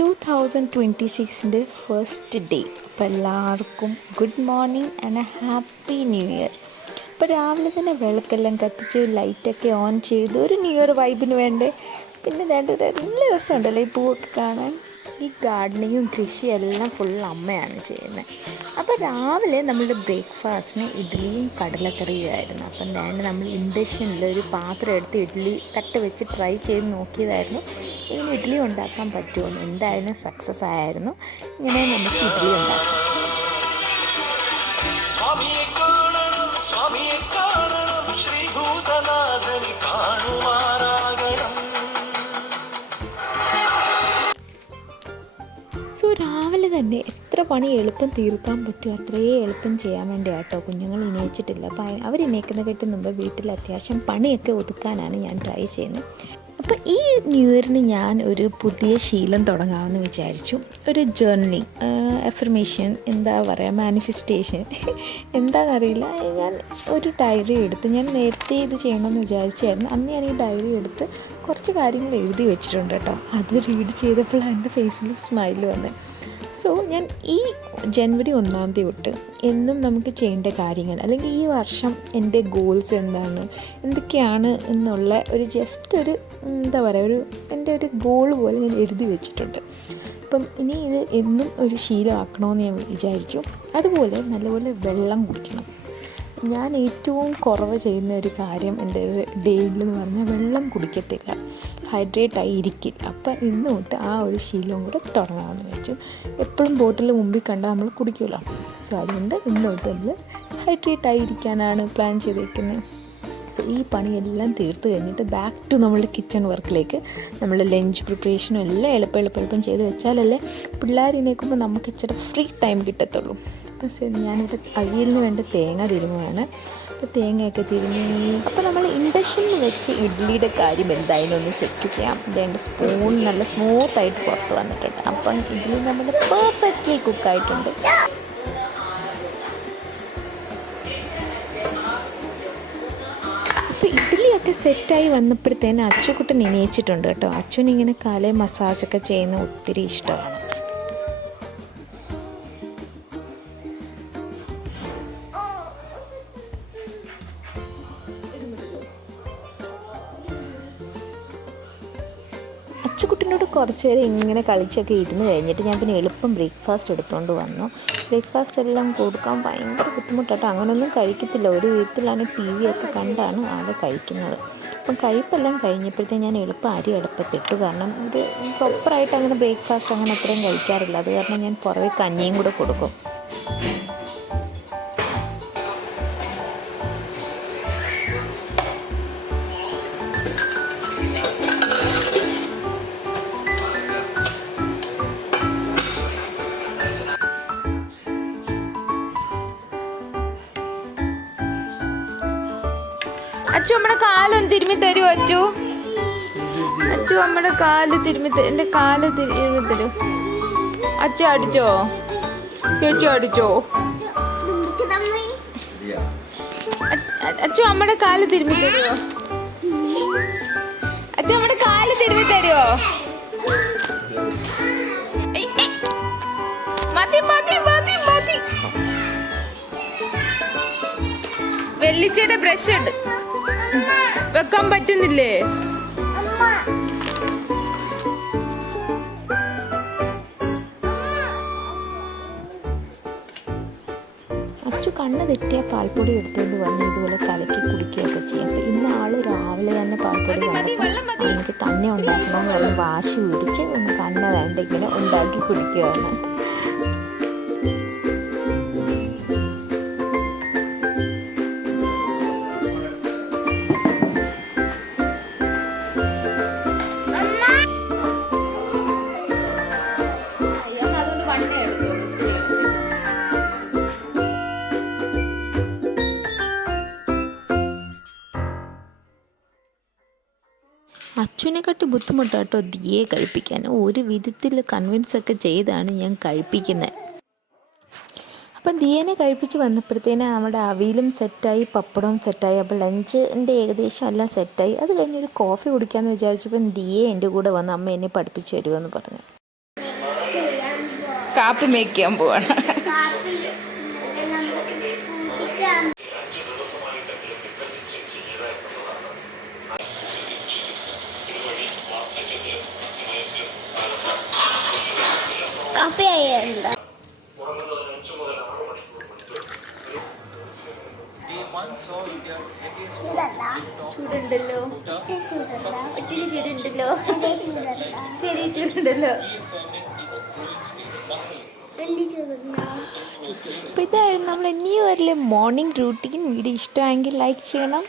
2026 first day. അപ്പോൾ എല്ലാവർക്കും good morning and A happy new year. അപ്പോൾ രാവിലെ തന്നെ വിളക്കെല്ലാം കത്തിച്ച് ലൈറ്റൊക്കെ ഓൺ ചെയ്ത് ഒരു ന്യൂ ഇയർ വൈബിന് വേണ്ടേ. പിന്നെ നല്ല രസമുണ്ടല്ലോ ഈ പൂവൊക്കെ കാണാൻ. ഈ ഗാർഡനിങ്ങും കൃഷിയും എല്ലാം ഫുൾ അമ്മയാണ് ചെയ്യുന്നത്. അപ്പോൾ രാവിലെ നമ്മളുടെ ബ്രേക്ക്ഫാസ്റ്റിന് ഇഡ്ഡലിയും കടലക്കറിയുമായിരുന്നു. അപ്പം നമ്മൾ ഇൻഡക്ഷനിൽ ഒരു പാത്രം എടുത്ത് ഇഡ്ഡലി തട്ട് വെച്ച് ട്രൈ ചെയ്ത് നോക്കിയതായിരുന്നു ഇങ്ങനെ ഇഡ്ഡലി ഉണ്ടാക്കാൻ പറ്റുമെന്ന്. എന്തായാലും സക്സസ് ആയിരുന്നു. ഇങ്ങനെ നമുക്ക് ഇഡ്ഡലി ഉണ്ടാക്കാം. സോ രാവിലെ തന്നെ എത്ര പണി എളുപ്പം തീർക്കാൻ പറ്റുമോ അത്രയും എളുപ്പം ചെയ്യാൻ വേണ്ടി കേട്ടോ. കുഞ്ഞുങ്ങൾ എണീച്ചിട്ടില്ല. അപ്പോൾ അവരെണീക്കുന്ന കേട്ട് മുമ്പ് വീട്ടിൽ അത്യാവശ്യം പണിയൊക്കെ ഒതുക്കാനാണ് ഞാൻ ട്രൈ ചെയ്യുന്നത്. അപ്പോൾ ഈ ന്യൂ ഇയറിന് ഞാൻ ഒരു പുതിയ ശീലം തുടങ്ങാമെന്ന് വിചാരിച്ചു. ഒരു ജേർണലിങ്, എഫർമേഷൻ, എന്താ പറയുക, മാനിഫെസ്റ്റേഷൻ എന്താണെന്നറിയില്ല. ഞാൻ ഒരു ഡയറി എടുത്ത്, ഞാൻ നേരത്തെ ഇത് ചെയ്യണമെന്ന് വിചാരിച്ചായിരുന്നു. അന്ന് ഞാൻ ഈ ഡയറി എടുത്ത് കുറച്ച് കാര്യങ്ങൾ എഴുതി വെച്ചിട്ടുണ്ട് കേട്ടോ. അത് റീഡ് ചെയ്തപ്പോൾ എൻ്റെ ഫേസിൽ സ്മൈൽ വന്നത്. സോ ഞാൻ ഈ ജനുവരി 1 തൊട്ട് എന്നും നമുക്ക് ചെയ്യേണ്ട കാര്യങ്ങൾ, അല്ലെങ്കിൽ ഈ വർഷം എൻ്റെ ഗോൾസ് എന്തൊക്കെയാണ് എന്നുള്ള ഒരു ജസ്റ്റ് ഒരു എന്താ പറയുക, എൻ്റെ ഒരു ഗോൾ പോലെ ഞാൻ എഴുതി വെച്ചിട്ടുണ്ട്. അപ്പം ഇനി ഇത് എന്നും ഒരു ശീലമാക്കണമെന്ന് ഞാൻ വിചാരിച്ചു. അതുപോലെ നല്ലപോലെ വെള്ളം കുടിക്കണം. ഞാൻ ഏറ്റവും കുറവ് ചെയ്യുന്ന ഒരു കാര്യം എൻ്റെ ഒരു ഡേയിലെന്ന് പറഞ്ഞാൽ വെള്ളം കുടിക്കത്തില്ല, ഹൈഡ്രേറ്റായി ഇരിക്കില്ല. അപ്പം ഇന്ന് തൊട്ട് ആ ഒരു ശീലവും കൂടെ തുടങ്ങാമെന്ന് വെച്ചു. എപ്പോഴും ബോട്ടിൽ മുമ്പിൽ കണ്ടാൽ നമ്മൾ കുടിക്കുമല്ലോ. സോ അതുകൊണ്ട് ഇന്ന് തൊട്ട് നമ്മൾ ഹൈഡ്രേറ്റായി ഇരിക്കാനാണ് പ്ലാൻ ചെയ്തേക്കുന്നത്. സോ ഈ പണിയെല്ലാം തീർത്ത് കഴിഞ്ഞിട്ട് ബാക്ക് ടു നമ്മളുടെ കിച്ചൺ വർക്കിലേക്ക്, നമ്മളുടെ ലഞ്ച് പ്രിപ്പറേഷനും എല്ലാം എളുപ്പം ചെയ്ത് വെച്ചാലല്ലേ പിള്ളേർ എണീക്കുമ്പോൾ നമുക്ക് ഇച്ചിരി ഫ്രീ ടൈം കിട്ടത്തുള്ളൂ. അപ്പം ഞാനിവിടെ അവിയലിന് വേണ്ട തേങ്ങ തിരുമുകയാണ്. അപ്പോൾ തേങ്ങയൊക്കെ തിരുമ്മി, അപ്പോൾ നമ്മൾ ഇൻഡക്ഷനിൽ വെച്ച് ഇഡ്ഡലിയുടെ കാര്യം എന്തായാലും ഒന്ന് ചെക്ക് ചെയ്യാം. ഇതിൻ്റെ സ്പൂൺ നല്ല സ്മൂത്തായിട്ട് പുറത്ത് വന്നിട്ടുണ്ട്. അപ്പം ഇഡ്ഡലി നമ്മൾ പെർഫെക്റ്റ്ലി കുക്കായിട്ടുണ്ട്. അപ്പോൾ ഇഡ്ഡലിയൊക്കെ സെറ്റായി വന്നപ്പോഴത്തേന് അച്ചുകുട്ടൻ എണീച്ചിട്ടുണ്ട് കേട്ടോ. അച്ചുവിനിങ്ങനെ കാലേ മസാജൊക്കെ ചെയ്യുന്ന ഒത്തിരി ഇഷ്ടമാണ്. അച്ചുകുട്ടനോട് കുറച്ച് നേരം ഇങ്ങനെ കളിച്ചൊക്കെ ഇരുന്ന് കഴിഞ്ഞിട്ട് ഞാൻ പിന്നെ എളുപ്പം ബ്രേക്ക്ഫാസ്റ്റ് എടുത്തുകൊണ്ട് വന്നു. ബ്രേക്ക്ഫാസ്റ്റ് എല്ലാം കൊടുക്കാൻ ഭയങ്കര ബുദ്ധിമുട്ടാട്ടോ. അങ്ങനെയൊന്നും കഴിക്കത്തില്ല. ഒരു വിധത്തിലാണ് TV ഒക്കെ കണ്ടാണ് ആള് കഴിക്കുന്നത്. അപ്പം കഴിപ്പെല്ലാം കഴിഞ്ഞപ്പോഴത്തേക്ക് ഞാൻ എളുപ്പം അരി അടുപ്പത്തിട്ടു. കാരണം ഇത് പ്രോപ്പറായിട്ട് അങ്ങനെ ബ്രേക്ക്ഫാസ്റ്റ് അങ്ങനെ അത്രയും കഴിക്കാറില്ല. അത് കാരണം ഞാൻ പുറമെ കഞ്ഞിയും കൂടെ കൊടുക്കും. അച്ചു നമ്മുടെ കാലൊന്ന് തിരുമ്മി തരുമോ? അച്ചു നമ്മുടെ കാല് തിരുമ്മി, എൻ്റെ കാല് തിരുമ്മി തരൂ. അച്ചു അടിച്ചോ? ചേച്ചി അടിച്ചോ? അച്ചു നമ്മുടെ കാല് തിരുമ്മി തരുമോ? അച്ചു നമ്മുടെ കാല് തിരുമ്മി തരുമോ? മതി മതി മതി മതി. വെള്ളിച്ചയുടെ ബ്രഷ് ഉണ്ട്, വെക്കാൻ പറ്റുന്നില്ലേ? അച്ചു കണ്ണ് തെറ്റിയ പാൽപ്പൊടി എടുത്തുകൊണ്ട് വന്ന് ഇതുപോലെ കലക്കി കുടിക്കുകയൊക്കെ ചെയ്യും. അപ്പം ഇന്ന് ആൾ രാവിലെ തന്നെ പാൽപ്പൊടി കണ്ടപ്പോൾ എനിക്ക് തന്നെ ഉണ്ടാക്കണമെന്ന് പറഞ്ഞ് വാശി പിടിച്ച് ഒന്ന് തന്നെ വേണ്ട ഇങ്ങനെ ഉണ്ടാക്കി കുടിക്കുകയാണ്. അച്ഛനെക്കാട്ടി ബുദ്ധിമുട്ടാട്ടോ ദിയെ കഴിപ്പിക്കാൻ. ഒരു വിധത്തിൽ കൺവിൻസൊക്കെ ചെയ്താണ് ഞാൻ കഴിപ്പിക്കുന്നത്. അപ്പം ദിയേനെ കഴിപ്പിച്ച് വന്നപ്പോഴത്തേന് നമ്മുടെ അവിയലും സെറ്റായി, പപ്പടവും സെറ്റായി. അപ്പോൾ ലഞ്ചിൻ്റെ ഏകദേശം എല്ലാം സെറ്റായി. അത് കഴിഞ്ഞൊരു കോഫി കുടിക്കാമെന്ന് വിചാരിച്ചപ്പം ദിയെ എൻ്റെ കൂടെ വന്ന് അമ്മ എന്നെ പഠിപ്പിച്ച് തരുമെന്ന് പറഞ്ഞു. കാപ്പി മേക്ക് ചെയ്യാൻ പോവാണ്. ചൂടുണ്ടല്ലോ, ഒത്തിരി ചൂടുണ്ടല്ലോ, ചെറിയ ചൂടുണ്ടല്ലോ. അപ്പോൾ ഇതായിരുന്നു നമ്മുടെ ന്യൂ ഇയറിലെ മോർണിംഗ് റൂട്ടീൻ. വീഡിയോ ഇഷ്ടമായെങ്കിൽ ലൈക്ക് ചെയ്യണം.